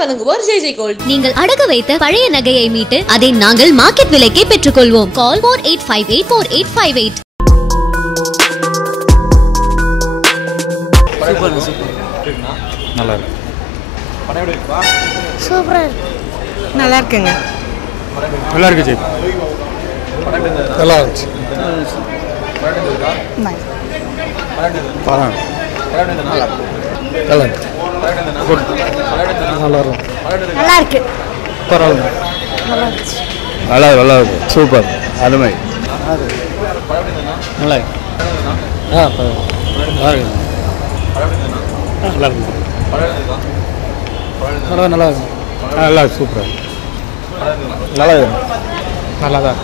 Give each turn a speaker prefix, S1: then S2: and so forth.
S1: வழங்குவோர் ஜெய் ஜெய் கோல்ட்.
S2: நீங்கள் அடகு வைத்த பழைய நகையை மீட்டு அதை நாங்கள் மார்க்கெட் விலைக்கே பெற்றுக்கொள்வோம். Call four eight five eight four eight five eight.
S3: நல்லா இருக்கு.
S4: நல்லா இருக்குங்க.
S3: நல்லா இருக்கு ஜெய். நல்லா இருந்துச்சு. படம் நல்லா இருக்கு. குட் நல்லா இருக்கும்
S4: நல்லா இருக்கு
S3: பரவாயில்ல நல்லா நல்லா இருக்கு. சூப்பர். அருமை. நல்லா இருக்கு. ஆ நல்லா இருக்கு நல்லா இருக்கு. நல்லா நல்லா இருக்கு. நல்லா இருக்கு சூப்பர். நல்லா இருக்கு. நல்லா தான்